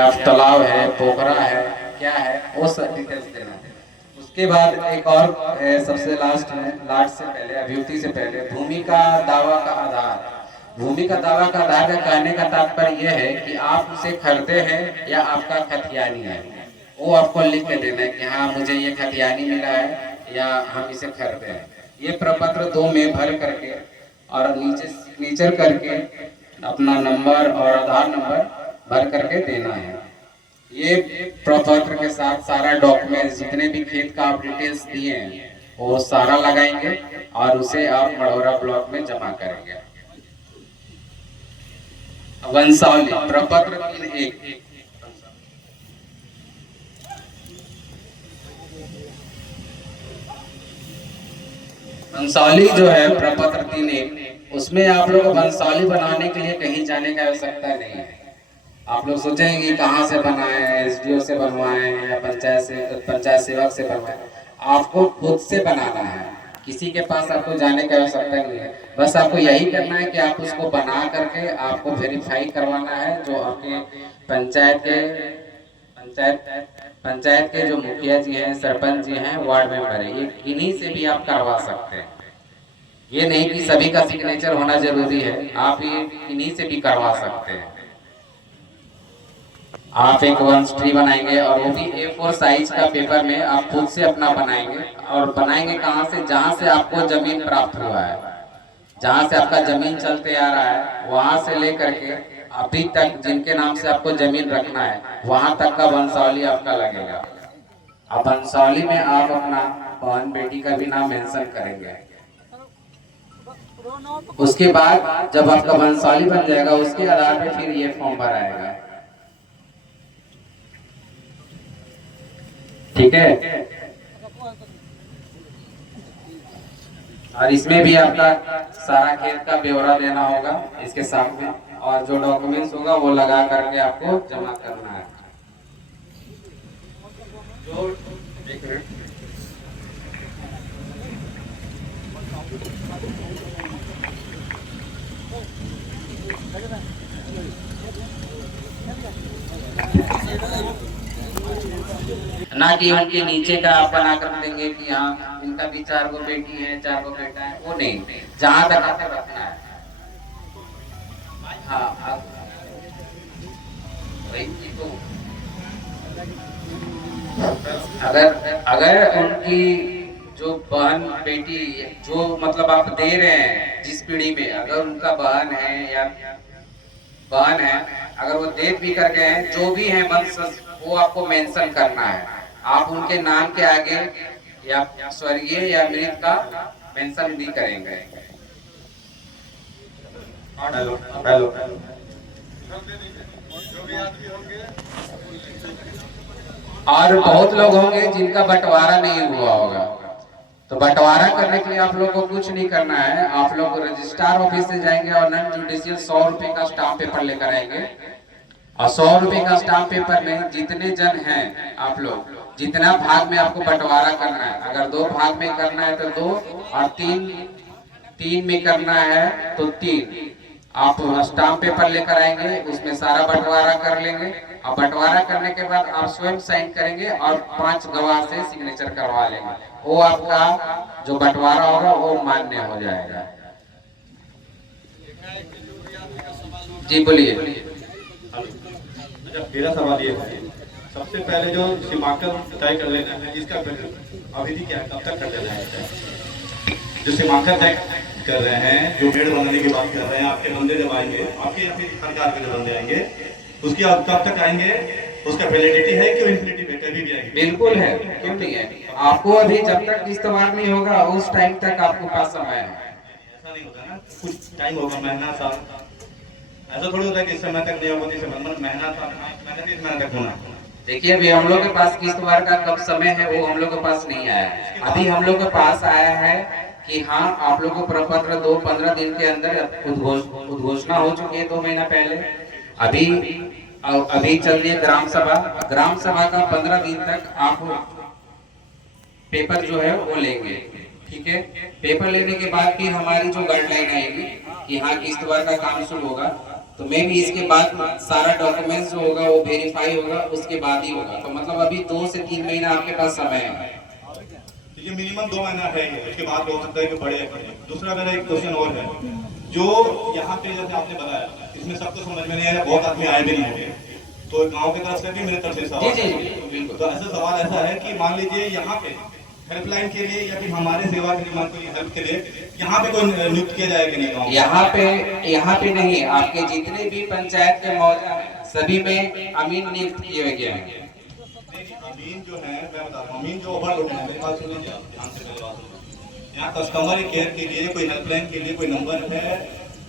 आप तालाब है, पोखरा है, क्या है, वो सब डिटेल्स देना है। उसके बाद एक और सबसे लास्ट में, लास्ट से पहले, अभियुक्ति से पहले, भूमि का दावा का आधार। भूमि का दावा का आधार का कहने का तात्पर्य यह है कि आप उसे खरीदे हैं या आपका खतियानी है। वो आपको लिख के देना है कि हाँ मुझे ये खतियानी मिला है या हम इसे खरीदे हैं। ये प्रपत्र 2 में भर करके और नीचे सिग्नेचर करके अपना नंबर और आधार नंबर भर करके देना है। ये प्रपत्र के साथ सारा डॉक्यूमेंट्स जितने भी खेत का आप डिटेल्स दिए हैं वो सारा लगाएंगे और उसे आप मढ़ौरा ब्लॉक में जमा करेंगे। वंशावली प्रपत्र 3(1) वंशावली जो है प्रपत्र 3(1) उसमें आप लोग वंशावली बनाने के लिए कहीं जाने की आवश्यकता नहीं है। आप लोग सोचेंगे कहाँ से बनाए, एसडीओ से बनवाए या पंचायत सेवक से बनवाए। आपको खुद से बनाना है, किसी के पास आपको जाने की आवश्यकता नहीं है। बस आपको यही करना है कि आप उसको बना करके आपको वेरीफाई करवाना है। जो आपके पंचायत के जो मुखिया जी हैं, सरपंच जी हैं, वार्ड मेंबर है, ये इन्हीं से भी आप करवा सकते हैं। ये नहीं कि सभी का सिग्नेचर होना जरूरी है, आप ये इन्हीं से भी करवा सकते हैं। आप एक वंश ट्री बनाएंगे और वो भी A4 साइज का पेपर में आप खुद से अपना बनाएंगे। और बनाएंगे कहाँ से? जहाँ से आपको जमीन प्राप्त हुआ है, जहाँ से आपका जमीन चलते आ रहा है, वहां से लेकर के अभी तक जिनके नाम से आपको जमीन रखना है वहां तक का वंशावली आपका लगेगा। अब वंशावली में आप अपना बहन बेटी का भी नाम मेंशन करेंगे। उसके बाद जब आपका वंशावली बन जाएगा उसके आधार पे फिर ये फॉर्म भराएगा। ठीक है। और इसमें भी आपका सारा खेत का ब्यौरा देना होगा इसके साथ में, और जो डॉक्यूमेंट्स होगा वो लगा करके आपको जमा करना है। जो एक मिनट, ना कि उनके नीचे का आप बना कर देंगे कि हाँ इनका भी 4 गो बेटी है, 4 गो बेटा है, वो नहीं। जहां तक आपको रखना है। हाँ वही तो, अगर अगर उनकी जो बहन बेटी, जो मतलब आप दे रहे हैं जिस पीढ़ी में, अगर उनका बहन है या बहन है, अगर वो देख भी कर गए हैं, जो भी है वंशज, वो आपको मेंशन करना है। आप उनके नाम के आगे या स्वर्गीय या मृत का मेंशन भी करेंगे। हेलो हेलो, और बहुत लोग होंगे जिनका बंटवारा नहीं हुआ होगा, तो बंटवारा करने के लिए आप लोग को कुछ नहीं करना है। आप लोग रजिस्ट्रार ऑफिस से जाएंगे और नॉन जुडिशियल 100 रुपए का स्टाम्प पेपर लेकर आएंगे। और 100 रुपए का स्टाम्प पेपर में जितने जन हैं आप लोग, जितना भाग में आपको बंटवारा करना है, अगर 2 भाग में करना है तो 2, और 3 में करना है तो 3, आप स्टाम्प पेपर लेकर आएंगे, उसमें सारा बंटवारा कर लेंगे। और बंटवारा करने के बाद आप स्वयं साइन करेंगे और 5 गवाह से सिग्नेचर करवा लेंगे। वो आपका जो बंटवारा होगा वो मान्य हो जाएगा। जी बोलिए। अच्छा, मेरा सवाल ये है, सबसे पहले जो सीमांकन तय कर लेना है, इसका अवधि क्या है, कब तक कर लेना है? जो सीमांकन तय कर रहे हैं, जो पेड़ बनाने की बात कर रहे हैं, आपके बंदे जब आएंगे, आपके या फिर सरकार के जो बंदे आएंगे, उसकी आप कब तक आएंगे? उसका वैलिडिटी है कि इन्फिनिटी है, कभी भी आएंगे? बिल्कुल है, क्यों नहीं है। आपको अभी जब तक इस्तेमाल नहीं होगा उस टाइम तक आपको पास समय है। ऐसा नहीं होगा ना, कुछ टाइम होगा, महीना साल, ऐसा थोड़ी होता है कि इस समय तक नहीं होगा, इस महीना साल, महीने 3 महीने तक होना। देखिए अभी हम लोग के पास किस्तवार का कब समय है वो हम लोग के पास नहीं आया है। अभी हम लोग के पास आया है कि हाँ आप लोग को प्रपत्र 15 दिन के अंदर उद्घोषणा हो चुकी है 2 महीना पहले। अभी चल रही है ग्राम सभा। ग्राम सभा का 15 दिन तक आप पेपर जो है वो लेंगे। ठीक है, पेपर लेने के बाद फिर हमारी जो गाइडलाइन आएगी कि हाँ किस्तवार का काम शुरू होगा, तो मे भी इसके बाद सारा डॉक्यूमेंट्स जो होगा वो वेरीफाई होगा, उसके बाद ही होगा। तो मतलब अभी 2 से 3 महीना आपके पास समय है। ये मिनिमम 2 महीना है, उसके बाद हो सकता है कि बढ़े। दूसरा मेरा एक क्वेश्चन और है, जो यहाँ पे जैसे आपने बताया इसमें सबको समझ में नहीं आया, बहुत आदमी आए भी नहीं होंगे, तो गांव की तरफ से भी मेरे तरफ से सवाल जी है। जी बिल्कुल। तो ऐसा सवाल ऐसा है कि मान लीजिए यहाँ पे हेल्पलाइन के लिए या फिर हमारे सेवा के लिए, मान कोई हेल्प के लिए यहाँ पे कोई नियुक्त किया जाएगा नहीं गाँव? यहाँ पे नहीं, आपके जितने भी पंचायत के मौजा हैं सभी में अमीन नियुक्त किए गए हैं। अमीन जो है, मैं बता रहा हूँ, अमीन जो ओवरलोड है, मेरी बात सुनिए आप ध्यान से, मेरी बात सुनिए। यहाँ कस्टमर केयर के लिए कोई हेल्पलाइन के लिए कोई नंबर है,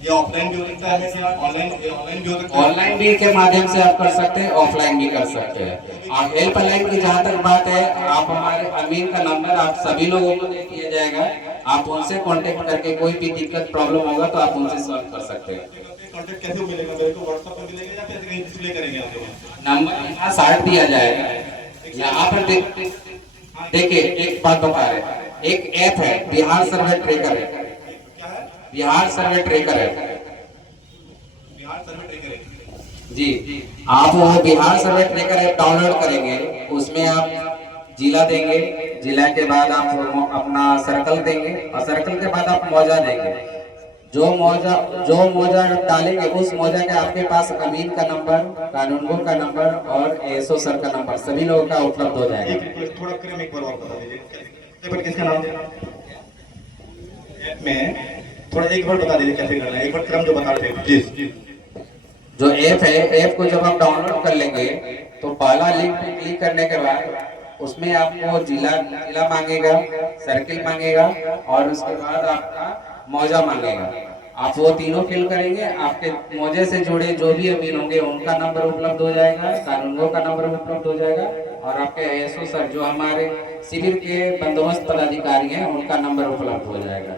या ऑफलाइन भी हो सकता है, या ऑनलाइन भी हो सकता है? ऑनलाइन भी के माध्यम से आप कर सकते हैं, ऑफलाइन भी कर सकते हैं। और हेल्पलाइन की जहाँ तक बात है, आप हमारे अमीन का नंबर आप सभी लोगों को दे दिया जाएगा, आप उनसे कांटेक्ट करके कोई भी दिक्कत प्रॉब्लम होगा तो आप उनसे सॉल्व कर सकते हैं। कांटेक्ट कैसे मिलेगा मेरे को? व्हाट्सएप पे मिलेगा या फिर कहीं डिस्प्ले करेंगे आप लोग? नंबर यहाँ साइड दिया जाएगा। यहाँ पर देखिए एक बात बता रहे हैं, एक ऐप है बिहार सर्वे ट्रेकर है, क्या है? बिहार सर्वे ट्रेकर है बिहार सर्वे ट्रेकर है जी। आप वो बिहार सर्वे ट्रेकर ऐप डाउनलोड करेंगे, उसमें आप जिला देंगे, जिला के बाद आप अपना सर्कल देंगे, और सर्कल के बाद आप मौजा देंगे। जो मौजा डालेंगे उस मौजा के आपके पास अमीन का नंबर, कानूनगो का नंबर और एएसओ सर का नंबर सभी लोगों का उपलब्ध हो जाएगा। एक रिक्वेस्ट, थोड़ा क्रम एक बार और बता दीजिए, पेपर किसका नाम देना ऐप में, थोड़ा एक बार बता दीजिए कैसे करना है, एक बार क्रम जो बता रहे थे प्लीज। जो ऐप है, ऐप को जब आप डाउनलोड कर लेंगे तो पहला लिंक पे क्लिक करने के बाद उसमें आपको जिला मांगेगा, सर्किल मांगेगा और उसके बाद आपका मौजा मांगेगा। आप वो तीनों फिल करेंगे, आपके मौजे से जुड़े जो भी अमीन होंगे उनका नंबर उपलब्ध हो जाएगा, कानूनगो का नंबर उपलब्ध हो जाएगा, और आपके एएसओ सर जो हमारे शिविर के बंदोबस्त पदाधिकारी हैं उनका नंबर उपलब्ध हो जाएगा।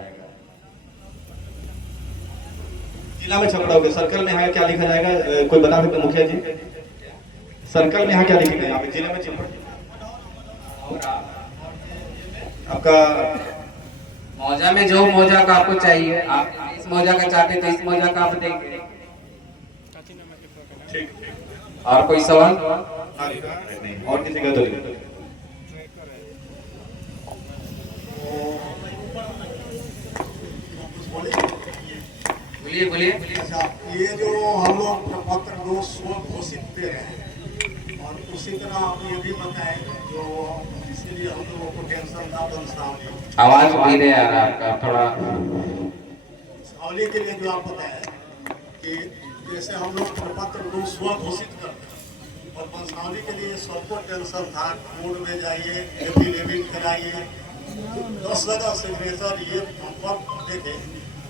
जिला में छपड़ा हो गया, सर्कल में यहाँ क्या लिखा जाएगा, कोई बता सकते मुखिया जी? सर्कल में यहाँ क्या लिखेगा? यहाँ पे जिला में छपड़ा आपका मौजा में जो मौजा का आपको चाहिए, आप इस मौजा का चाहते तो इस मौजा का आप देंगे। ठीक। और कोई सवाल? नहीं, और किसी का तो नहीं। बोलिए बोलिए। अच्छा, ये जो हम लोग प्रपत्र जो स्व घोषित दे रहे हैं, और उसी तरह आप ये भी बताएं जो इसलिए हम लोगों को टेंशन ना बन आवाज धीरे आ रहा है आपका थोड़ा। सावली के लिए जो आप बताएं कि जैसे हम लोग प्रपत्र जो स्व घोषित करते हैं, और बंसावली के लिए सबको टेंशन था, कोर्ट में जाइए, एफिडेविट कराइए, 10 जगह सिग्नेचर ये हम देखें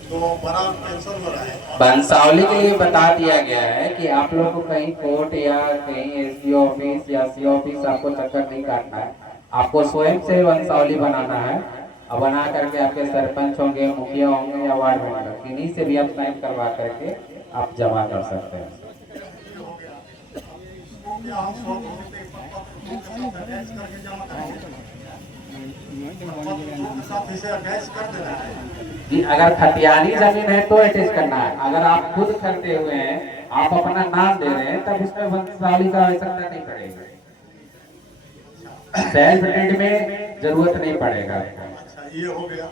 तो बड़ा टेंशन हो रहा है। बंसावली के लिए बता दिया गया है कि आप लोग को कहीं कोर्ट या कहीं एसडीओ ऑफिस या सी ऑफिस आपको चक्कर नहीं काटना है, आपको स्वयं से बंसावली बनाना है, और बना करके आपके सरपंच होंगे, मुखिया होंगे या वार्ड मेंबर, किन्हीं से भी आप साइन करवा करके आप जमा कर सकते हैं। जी, अगर खतियानी जमीन है तो अटैच करना है, अगर आप खुद खरीदे हुए हैं, आप अपना नाम दे रहे हैं, तब उसमें वंशावली का आवश्यकता नहीं पड़ेगा, सेल्फ डेड में जरूरत नहीं पड़ेगा। अच्छा, ये हो गया।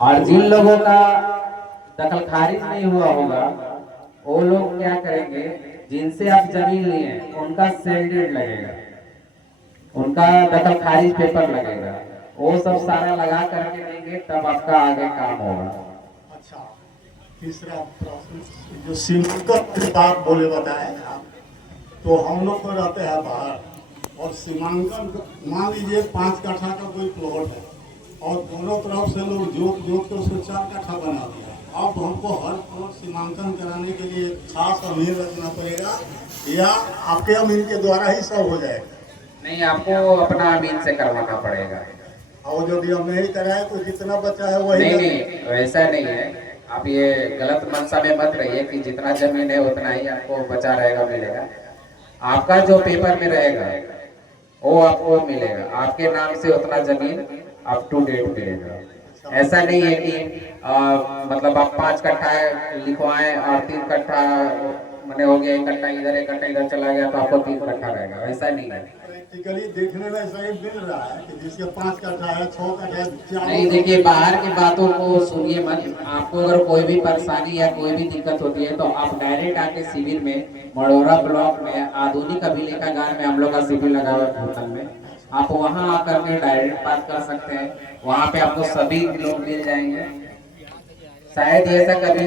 और जिन लोगों का दखल खारिज नहीं हुआ होगा वो लोग क्या करेंगे, जिनसे आप जमीन लिए उनका सेल डेड लगेगा, उनका दखल खारिज पेपर लगेगा, वो सब सारा लगा करके देंगे, तब आपका आगे काम होगा। अच्छा, तीसरा प्रश्न जो सीमांकन की बात बोले बताए आप, तो हम लोग तो रहते हैं बाहर, और सीमांकन मान लीजिए 5 कट्ठा का कोई प्लॉट है और दोनों तरफ से लोग जोत के उसको 4 कट्ठा बना दिया, अब हमको हर प्लॉट सीमांकन कराने के लिए खास अमीन रखना पड़ेगा या आपके अमीन के द्वारा ही सब हो जाएगा? नहीं, आपको अपना अमीन से करवाना पड़ेगा। और यदि हम नहीं कराए तो जितना बचा है वही? नहीं, वैसा नहीं है, आप ये गलत मनसा में मत रहिए कि जितना जमीन है उतना ही आपको बचा रहेगा, मिलेगा। आपका जो पेपर में रहेगा वो आपको मिलेगा, आपके नाम से उतना जमीन अप टू डेट मिलेगा। ऐसा नहीं है कि मतलब आप 5 कट्ठा लिखवाएं और 3 कट्ठा मैंने हो गया इकट्ठा इधर चला गया तो आपको 3 कट्ठा रहेगा, वैसा नहीं है। प्रैक्टिकली देखने में सही मिल रहा है कि जिसके 5 कट्ठा है, 6 कट्ठा है, 4 नहीं देखिए, बाहर की बातों को सुनिए मत। आपको अगर कोई भी परेशानी या कोई भी दिक्कत होती है तो आप डायरेक्ट आके शिविर में, मड़ौरा ब्लॉक में आधुनिक अभिलेखागार में हम लोग का शिविर लगा हुआ है होटल में, आप वहाँ आकर के डायरेक्ट बात कर सकते हैं। वहाँ पे आपको सभी लोग मिल जाएंगे। शायद ऐसा कभी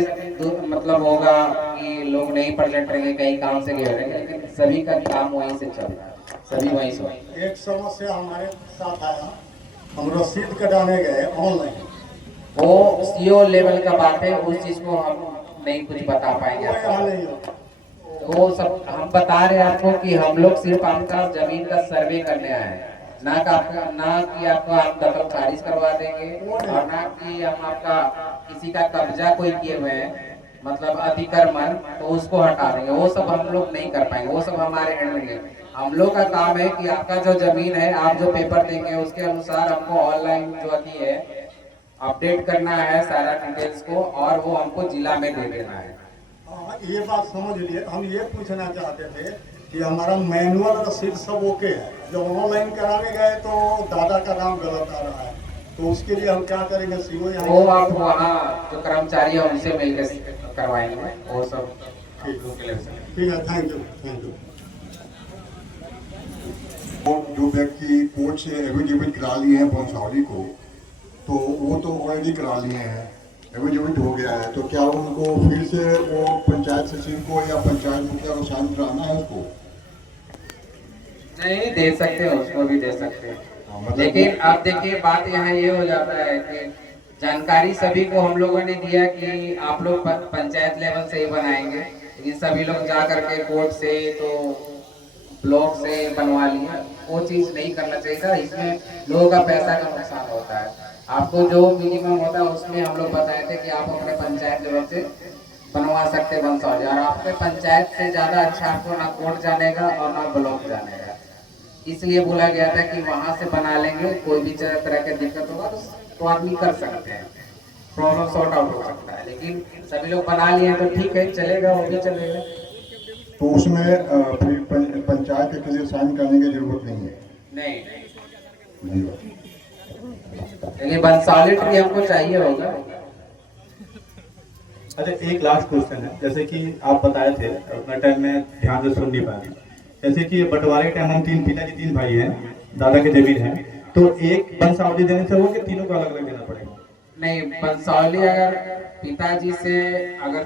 मतलब होगा कि लोग नहीं प्रेजेंट रहेंगे, कहीं काम से गए रहेंगे, लेकिन सभी का काम वहीं से चल रहा है, सभी वहीं से। एक समस्या हमारे साथ आया, हम रसीद कटाने गए ऑनलाइन, वो सीओ लेवल का बात है, उस चीज को हम नहीं कुछ बता पाएंगे कोई आपको। हाल नहीं हो। वो सब हम बता रहे हैं आपको कि हम लोग सिर्फ आपका जमीन का सर्वे करने आए हैं, ना कि आपको आप दखल खारिज करवा देंगे, और ना कि हम आपका किसी का कब्जा कोई किए हुए हैं मतलब अतिक्रमण तो उसको हटा देंगे, वो सब हम लोग नहीं कर पाएंगे, वो सब हमारे हैंड में नहीं है। हम लोग का काम है कि आपका जो जमीन है, आप जो पेपर देंगे उसके अनुसार हमको ऑनलाइन जो अति है अपडेट करना है सारा डिटेल्स को, और वो हमको जिला में दे देना है। हाँ, ये बात समझ लिए। हम ये पूछना चाहते थे कि हमारा मैनुअल रसीद सब ओके है, जब ऑनलाइन कराने गए तो दादा का नाम गलत आ रहा है, तो उसके लिए हम क्या करेंगे? सीओ वो आप वहाँ जो कर्मचारी है उनसे मिलकर करवाएंगे, वो सब ठीक है। Thank you. और जो व्यक्ति कोर्ट से एफिडेविट करा लिए हैं बंसावली को, तो वो तो ऑलरेडी करा लिए हैं, एफिडेविट हो गया है, तो क्या उनको फिर से वो पंचायत सचिव को या पंचायत मुखिया को साइन कराना है उसको? नहीं दे सकते हैं, उसको भी दे सकते हैं, मतलब लेकिन आप देखिए बात यहाँ ये हो जाता है कि जानकारी सभी को हम लोगों ने दिया कि आप लोग पंचायत लेवल से ही बनाएंगे, लेकिन सभी लोग जा करके कोर्ट से तो ब्लॉक से बनवा लिया, वो चीज नहीं करना चाहिए था। इसमें लोगों का पैसा का नुकसान होता है। आपको जो मिनिमम होता है उसमें हम लोग बताए थे कि आप अपने पंचायत लेवल से बनवा सकते हैं बंसावली, और आपके पंचायत से ज्यादा अच्छा आपको ना कोर्ट जाने का और ना ब्लॉक जाने का, इसलिए बोला गया था कि वहां से बना लेंगे, कोई भी तरह की दिक्कत होगा तो आदमी कर सकते हैं, प्रॉब्लम सॉर्ट आउट हो सकता है। लेकिन सभी लोग बना लिए तो ठीक है, चलेगा, वो भी चलेगा। तो उसमें फिर पंचायत के लिए साइन करने की जरूरत नहीं है? नहीं, जी। लेकिन बंसावली ट्री हमको चाहिए होगा। अच्छा, एक लास्ट क्वेश्चन है, जैसे कि आप बताए थे अपना टाइम में ध्यान से सुन नहीं पाए, जैसे कि बंटवारे टाइम हम पिताजी 3 भाई हैं, दादा के जमीन है, तो एक बंसावली देने से होगा कि तीनों को अलग अलग देना पड़ेगा? नहीं, बंसावली अगर पिताजी से अगर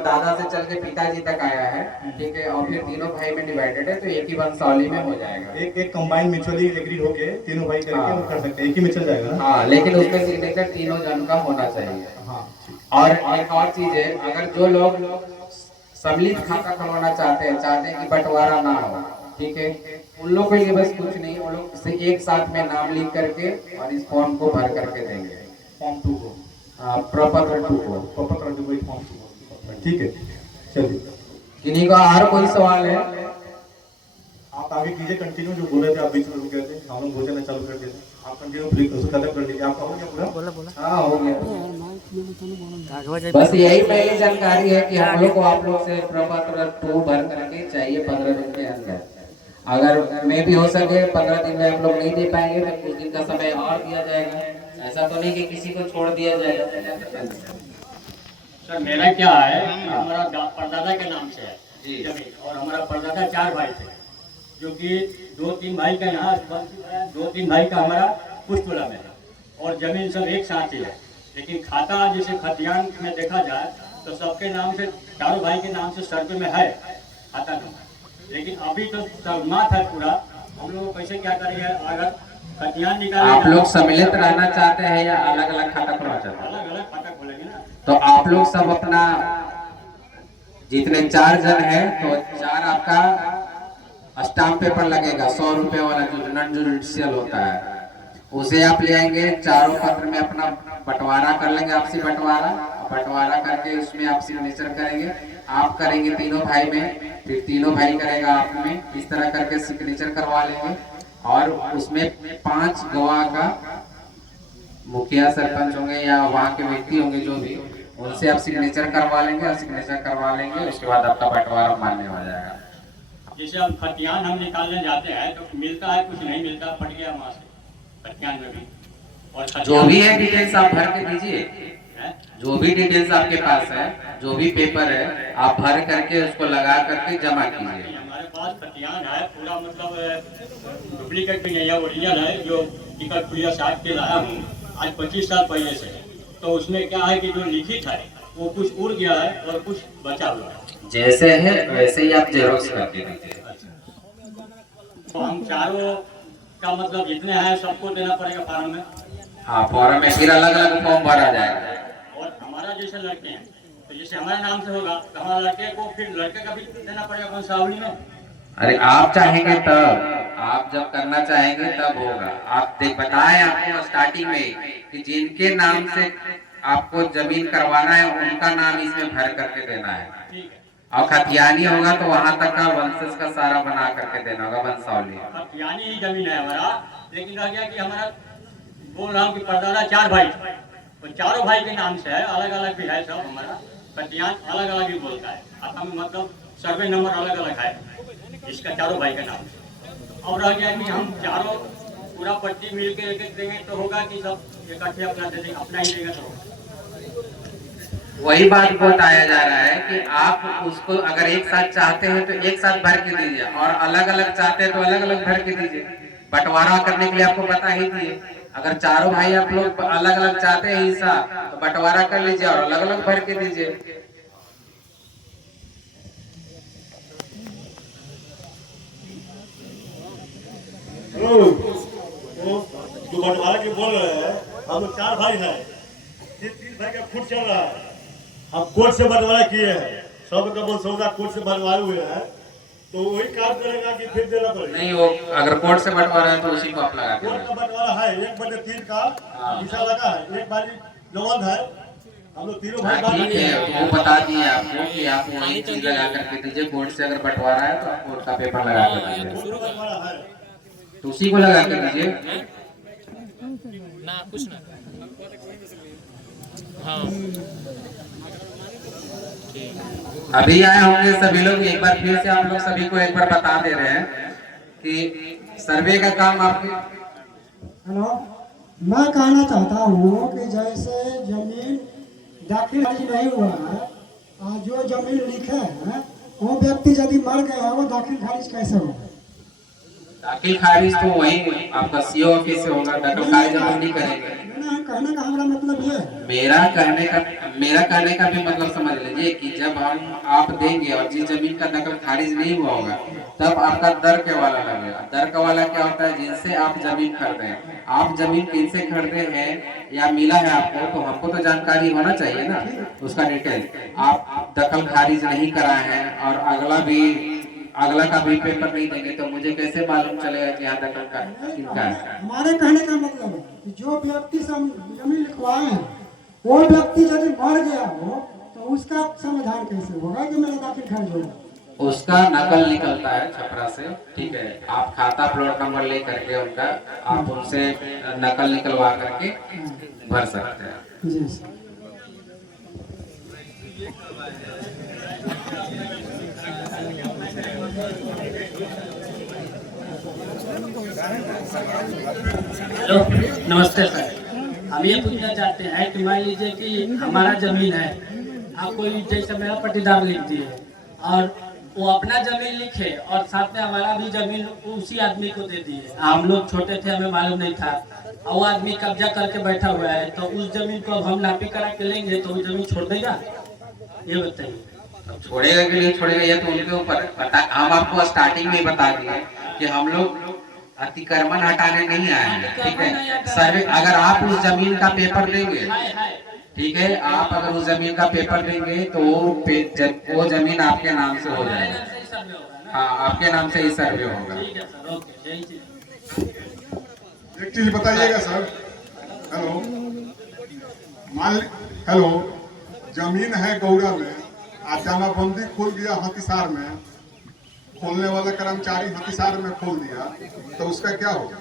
दादा से चल के पिताजी तक आया है, ठीक है, और फिर तीनों भाई में डिवाइडेड है तो एक ही बंसावली में हो जाएगा। एक कंबाइन म्यूचुअली एग्री होके तीनों भाई करके हाँ। वो कर सकते हैं, एक ही में चल जाएगा ना? हाँ, लेकिन उसमें सिग्नेचर तीनों जन का होना चाहिए। हाँ। और एक और चीज है, अगर जो लोग सम्मिलित खाता खुलवाना चाहते हैं कि बंटवारा ना हो, ठीक है, उन लोगों के लिए बस कुछ नहीं, उन लोग से एक साथ में नाम लिख करके और इस फॉर्म को भर करके देंगे, फॉर्म 2 को, प्रपत्र 2 को। प्रपत्र 2 को, एक फॉर्म 2 को, ठीक है, चलिए। किन्हीं का और कोई सवाल है? आप आगे कीजिए, कंटिन्यू, जो बोल रहे थे आप बीच में रुक गए थे, हम लोग भोजन चालू कर देते, आप कंटिन्यू उसको खत्म कर लीजिए। आपका हो गया पूरा? हाँ, हो गया। बस यही पहली जानकारी है कि हम लोग को आप लोग से प्रपत्र 2 भर करके चाहिए 15 दिन के अंदर। अगर मैं भी हो सके 15 दिन में आप लोग नहीं दे पाएंगे तो कुछ दिन का समय और दिया जाएगा, ऐसा तो नहीं कि किसी को छोड़ दिया जाएगा। सर मेरा क्या है, हमारा परदादा के नाम से है जमीन, और हमारा परदादा 4 भाई थे, जो कि 2-3 भाई का यहाँ 2-3 भाई का हमारा पुष्टोला में है, और जमीन सब एक साथ ही है, लेकिन खाता जैसे खतियान में देखा जाए तो सबके नाम से, चारों भाई के नाम से सर्वे में है खाता नंबर, लेकिन अभी तो सर्वमात है पूरा। हम लोग कैसे क्या करेंगे, अगर खतियान निकाले, आप लोग सम्मिलित रहना चाहते हैं या अलग अलग खाता खुलवाना चाहते हैं? अलग अलग खाता खोलेंगे ना, तो आप लोग सब अपना जितने 4 जन हैं तो 4 आपका स्टाम्प पेपर लगेगा 100 रुपए वाला, जो नॉन जुडिशियल होता है, उसे आप ले आएंगे, चारों पत्र में अपना बंटवारा कर लेंगे, आपसी बंटवारा करके उसमें आप सिग्नेचर करेंगे, आप करेंगे तीनों भाई में, फिर तीनों भाई करेगा आप में, इस तरह करके सिग्नेचर करवा लेंगे, और उसमें 5 गवाह का मुखिया सरपंच होंगे या वहाँ के व्यक्ति होंगे जो भी, उनसे आप सिग्नेचर करवा लेंगे और सिग्नेचर करवा लेंगे, उसके बाद आपका बंटवारा मान्य हो जाएगा। जैसे हम खतियान हम निकालने जाते हैं तो मिलता है, कुछ नहीं मिलता, फट गया वहाँ से खतियान में भी। और जो भी है डिटेल्स आप भर के दीजिए, है जो भी डिटेल्स आपके पास है, जो भी पेपर है आप भर करके उसको लगा करके जमा कीजिए। हमारे पास खतियान है पूरा, मतलब डुप्लीकेट भी नहीं है, ओरिजिनल है, जो टिकट खुलिया साहब के लाया हूँ आज 25 साल पहले से। तो उसमें क्या है कि जो लिखित है वो कुछ उड़ गया है और कुछ बचा हुआ है। जैसे है वैसे ही आप जेरोक्स करके दीजिए। तो हम चारों का मतलब जितने हैं सबको देना पड़ेगा फॉर्म में। हाँ, फॉर्म में फिर अलग अलग फॉर्म भरा जाएगा। और हमारा जैसे लड़के हैं तो जैसे हमारे नाम से होगा तो हमारे लड़के को फिर लड़के का भी देना पड़ेगा वंशावली में। अरे आप चाहेंगे तब, आप जब करना चाहेंगे तब होगा। आप देख बताएं आपको स्टार्टिंग में कि जिनके नाम से आपको जमीन करवाना है उनका नाम इसमें भर करके देना है। ठीक है, और खतियानी होगा तो वहां तक का वंशज का सारा बना करके देना होगा, वंशावली। खतियानी ही जमीन है हमारा, लेकिन रह गया कि हमारा बोल रहा हूँ कि परदादा 4 भाई थे, तो चारों भाई के नाम से है, अलग अलग भी है सब। हमारा खतियान अलग अलग ही बोलता है, हम मतलब सर्वे नंबर अलग अलग है इसका चारों भाई के नाम से। और रह गया कि हम चारों पूरा पट्टी मिल के एक एक देंगे तो होगा कि सब इकट्ठे अपना दे देंगे, अपना ही देंगे तो होगा। वही बात बताया जा रहा है कि आप उसको अगर एक साथ चाहते हैं तो एक साथ भर के दीजिए, और अलग अलग चाहते हैं तो अलग अलग भर के दीजिए। बंटवारा करने के लिए आपको बता ही दिए, अगर चारों भाई आप लोग अलग अलग चाहते हैं हिस्सा तो बंटवारा कर लीजिए और अलग अलग भर के दीजिए। जो बंटवारा के बोल रहे हैं, हम लोग 4 भाई हैं, 3 भाई का फुट चल रहा है। हम कोर्ट से बंटवारा किए हैं, सब का बोल सौदा कोर्ट से बंटवारे हुए हैं, तो वही काम करेगा कि फिर देना पड़ेगा। नहीं, वो अगर कोर्ट से बंटवारा है तो उसी को आप लगा के कोर्ट का बंटवारा है, 1/3 का हिस्सा लगा है, एक बारी जवान है, हम लोग तीनों भाई हाँ, ठीक है, वो बता दिए आपको कि आप वही चीज लगा करके दीजिए। कोर्ट से अगर बंटवारा है तो आप कोर्ट का पेपर लगा कर दीजिए, बंटवारा है। तो उसी को लगा के दीजिए। ना कुछ ना। हाँ अभी आए होंगे सभी लोग, एक बार फिर से आप लोग सभी को एक बार बता दे रहे हैं कि सर्वे का काम आपके। हेलो, मैं कहना चाहता हूँ कि जैसे जमीन दाखिल नहीं हुआ है, जो जमीन लिखे है वो व्यक्ति यदि मर गया है वो दाखिल खारिज कैसे होगा? दाखिल खारिज तो वही आपका सीओ ऑफिस से होगा, दखल खारिज हम नहीं करेंगे। कहने का हमारा मतलब ये है, मेरा कहने का भी मतलब समझ लीजिए कि जब हम आप देंगे और जिस जमीन का दखल खारिज नहीं हुआ होगा तब आपका दर के वाला लगेगा। दर का वाला क्या होता है? जिनसे आप जमीन खरीदे हैं, आप जमीन किनसे खरीदे हैं या मिला है आपको, तो हमको तो जानकारी होना चाहिए ना उसका डिटेल। आप दखल खारिज नहीं कराए हैं और अगला का भी पेपर नहीं देंगे तो मुझे कैसे मालूम चलेगा कि यहाँ दखल का किनका है? हमारे कहने का मतलब है कि जो व्यक्ति से हम जमीन लिखवाए हैं वो व्यक्ति यदि मर गया हो तो उसका समाधान कैसे होगा कि मेरा दाखिल खारिज होगा? उसका नकल निकलता है छपरा से, ठीक है। आप खाता प्लॉट नंबर ले करके उनका आप उनसे नकल निकलवा करके भर सकते हैं। जी सर। हेलो, नमस्ते सर। हम ये पूछना चाहते हैं कि मान लीजिए कि हमारा जमीन है, आप कोई जैसे मेरा पट्टीदार लिख दिए और वो अपना जमीन लिखे और साथ में हमारा भी जमीन उसी आदमी को दे दिए। हम लोग छोटे थे, हमें मालूम नहीं था, और वो आदमी कब्जा करके बैठा हुआ है, तो उस जमीन को अब हम नापी करा के लेंगे तो वो जमीन छोड़ देगा? ये बताइए। छोड़ेगा कि नहीं छोड़ेगा ये तो उनके ऊपर पता। हम आपको स्टार्टिंग में बता दिए कि हम लोग अतिक्रमण हटाने नहीं आए हैं, ठीक है। सर्वे अगर आप उस जमीन का पेपर देंगे, ठीक है, आप अगर उस जमीन का पेपर देंगे तो वो जमीन आपके नाम से हो जाएगा। हाँ, आपके नाम से ही सर्वे होगा। एक चीज बताइएगा सर। हेलो, हेलो, जमीन है गौड़ा में, आज जमाबंदी खुल गया हथिसार में, खोलने वाला कर्मचारी हथिसार में खोल दिया, तो उसका क्या होगा?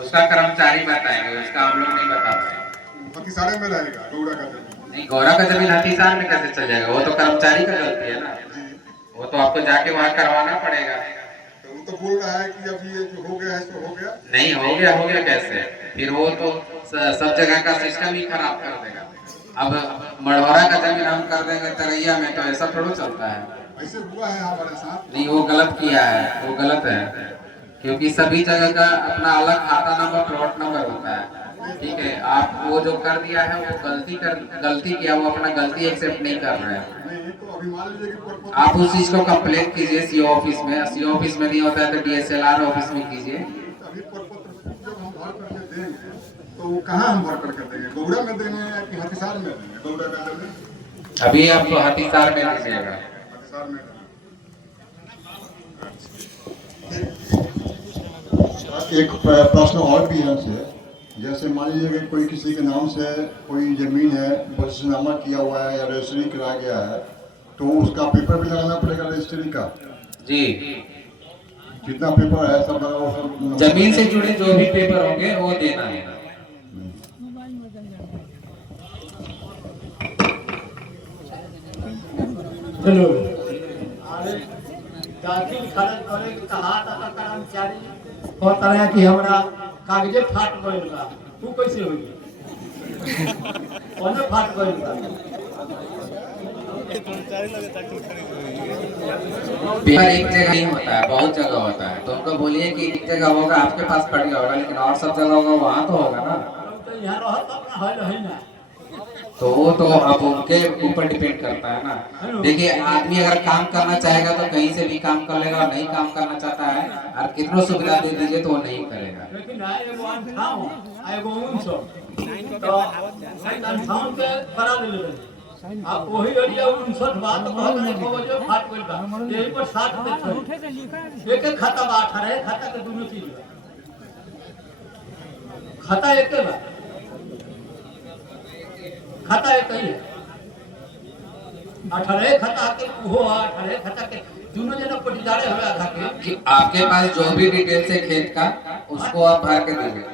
उसका कर्मचारी बताएंगे, उसका हम लोग नहीं बता सकते। हथिसारे में रहेगा गौड़ा का जमीन। नहीं, गौरा का जमीन हथिसार में कैसे चल जाएगा? वो तो कर्मचारी का गलती है ना, वो तो आपको जाके वहाँ करवाना पड़ेगा। तो वो तो बोल रहा है कि अभी ये जो हो गया है सो हो गया। नहीं हो गया कैसे? फिर वो तो सब जगह का सिस्टम ही खराब कर देगा। अब मढ़ौरा का जमीन हम कर देंगे तरैया में, तो ऐसा थोड़ा चलता है। ऐसे हुआ है हमारे साथ। नहीं, वो गलत किया है, वो गलत है, क्योंकि सभी जगह का अपना अलग खाता नंबर प्लॉट नंबर होता है। ठीक है, आप वो जो कर दिया है वो गलती किया, वो अपना गलती एक्सेप्ट नहीं कर रहे हैं। नहीं तो अभी मान लीजिए कि आप उस चीज को कंप्लेन कीजिए सीओ ऑफिस में, सीओ ऑफिस में नहीं होता है तो डीएसएलआर ऑफिस में कीजिए। अभी प्रपत्र जब हम भर करके देंगे तो वो कहाँ हम भर करके देंगे? गौड़ा में देंगे या कि हथिसार में देंगे? गौड़ा में देंगे। अभी आप हथिसार में लीजिएगा। हथिसार में एक प्रश्न और भी है हमसे। जैसे मान लीजिए कि कोई किसी के नाम से कोई जमीन है, बदनामा किया हुआ है या रजिस्ट्री कराया गया है, तो उसका पेपर भी लगाना पड़ेगा रजिस्ट्री का? जी, जितना पेपर है सब लगा, वो सब जमीन से जुड़े जो भी पेपर होंगे वो देना है। चलो दाखिल खर्च करे कहा था कर्मचारी कहता है कि हमरा कागजे फाट गइल बा, तू कैसे होई? कौन फाट गइल बा? पेपर एक जगह नहीं होता है, बहुत जगह होता है। तो उनको बोलिए कि एक जगह होगा आपके पास पड़ गया होगा, लेकिन और सब जगह होगा वहाँ तो होगा ना। तो यहाँ रहत अपना है ना, तो वो तो अब उनके ऊपर डिपेंड करता है ना। देखिए, आदमी अगर काम करना चाहेगा तो कहीं से भी काम कर लेगा, और नहीं काम करना चाहता है और कितनों सुविधा दे दीजिए तो वो नहीं करेगा। लेकिन एगो अंठावन एगो 59 तो 58 के करा ले आप वही एरिया 59 बात कहत नहीं को जो फाट गइल बा, यही पर 60 पे छोड़ एक खाता बा 18 खाता के दोनों चीज खाता एक के बा, खाता एक ही है 18 खाता के वो 18 खाता के दोनों जना पटीदारे हो आधा के कि आपके पास जो भी डिटेल्स है खेत का उसको आप भर के दीजिए।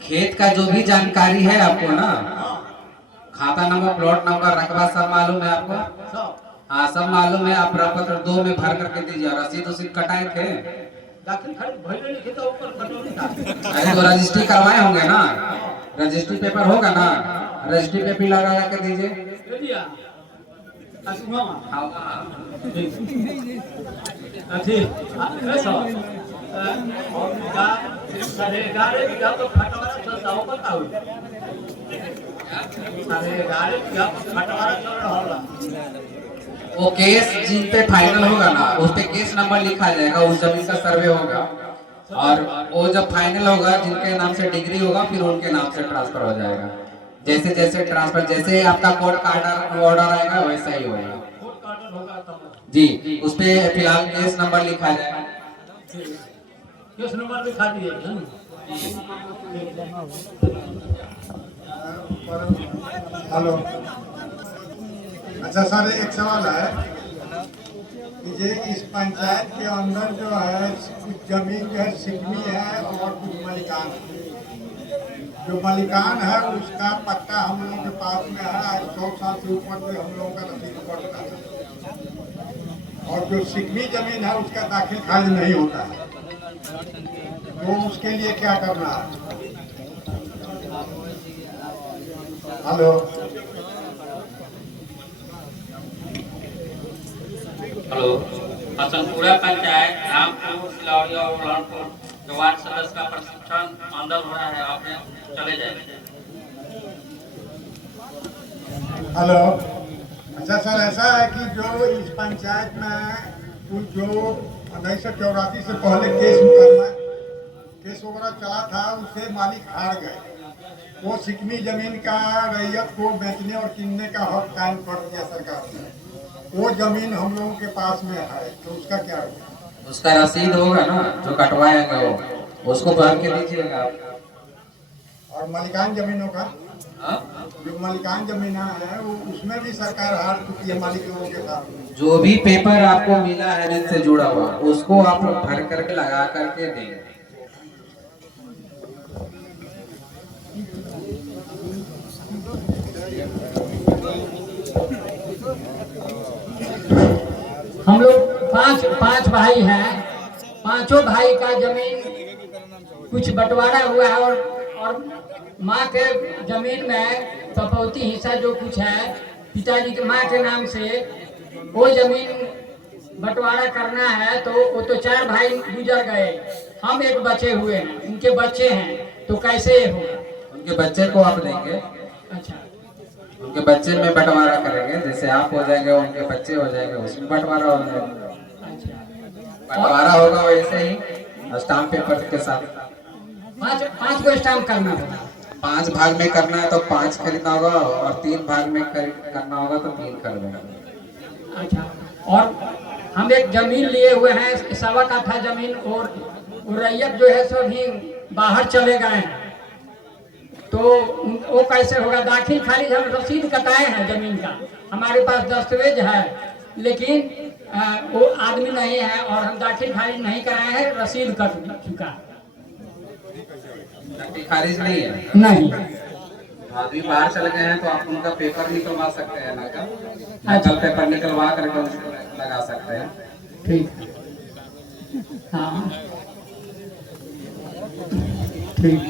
खेत का जो भी जानकारी है आपको ना, खाता नंबर प्लॉट नंबर रकबा सब मालूम है आपको? हाँ, सब मालूम है। आप प्रपत्र 2 में भर करके दीजिए। रसीद उसीद कटाए थे? दाखिल खर्च भइले लिखे तो ऊपर कटौती था। अरे तो रजिस्ट्री करवाए होंगे ना, रजिस्ट्री पेपर होगा ना, रजिस्ट्री पेपर लगा के दीजिए। ले लिया असुमा अच्छी ऐसा का सारे गाड़ी का तो फटवारा चलता हो पता हो सारे गाड़ी का फटवारा चल रहा होगा। वो केस जिन पे फाइनल होगा ना, उस पे केस नंबर लिखा जाएगा, उस जमीन का सर्वे होगा, और वो जब फाइनल होगा जिनके नाम से डिग्री होगा फिर उनके नाम से ट्रांसफर हो जाएगा। जैसे जैसे ट्रांसफर, जैसे आपका कोर्ट का ऑर्डर आएगा वैसा ही होगा जी। उस पे फिलहाल केस नंबर लिखा जाएगा। केस नंबर लिखा दिए। हेलो, अच्छा सर, एक सवाल है कि ये इस पंचायत के अंदर जो है कुछ जमीन जो है सिकमी है और कुछ मलिकान है। जो मलिकान है उसका पट्टा हम लोगों के पास में है, आज 100 साल से ऊपर से हम लोगों का रसीद पड़ता है, और जो सिकमी जमीन है उसका दाखिल खारिज नहीं होता है। तो उसके लिए क्या करना है? हेलो, हेलो, हसनपुरा पंचायत रामपुर सिलौरिया और उड़नपुर के वार्ड सदस्य का प्रशिक्षण अंदर हो रहा है, आपने चले जाएंगे। हेलो, अच्छा सर, ऐसा है कि जो इस पंचायत में जो 1984 से पहले केस वगैरह चला था उससे मालिक हार गए। वो सिकमी जमीन का रैयत को बेचने और किनने का हक कायम कर दिया सरकार ने। वो जमीन हम लोगों के पास में है, तो उसका क्या होगा? उसका रसीद होगा ना जो कटवाएंगे, वो उसको भर के दीजिएगा आप। और मलिकान जमीनों का, जो मलिकान जमीन है वो उसमें भी सरकार हार चुकी है मालिक लोगों के साथ। जो भी पेपर आपको मिला है जिनसे जुड़ा हुआ उसको आप भर करके लगा करके देंगे। हम लोग पांच भाई हैं। पांचों भाई का जमीन कुछ बंटवारा हुआ है और माँ के जमीन में पपौती हिस्सा जो कुछ है पिताजी के माँ के नाम से वो जमीन बंटवारा करना है। तो वो तो 4 भाई गुजर गए, हम एक बचे हुए हैं, उनके बच्चे हैं, तो कैसे होगा? उनके बच्चे को आप देंगे, अच्छा, उनके बच्चे में बंटवारा करेंगे, जैसे आप हो जाएंगे उनके बच्चे हो जाएंगे, उसमें बंटवारा हो जाएगा। अच्छा, बंटवारा होगा वैसे ही स्टाम्प पेपर के साथ। पाँच को स्टाम्प करना होगा। 5 भाग में करना है तो 5 खरीदना होगा और 3 भाग में करना होगा तो 3 खरीदना। अच्छा, और हम एक जमीन लिए हुए हैं 1.25 काठा जमीन, और रैयत जो है सो भी बाहर चले गए हैं, तो वो कैसे होगा? दाखिल खारिज हम रसीद कटाए हैं जमीन का, हमारे पास दस्तावेज है, लेकिन वो आदमी नहीं है और हम दाखिल खारिज नहीं कराए हैं, रसीद कट चुका। खारिज नहीं है? नहीं। आदमी बाहर चले गए हैं तो आप उनका पेपर निकलवा सकते हैं, नकल पेपर निकलवा करके लगा सकते हैं। ठीक, हाँ, ठीक।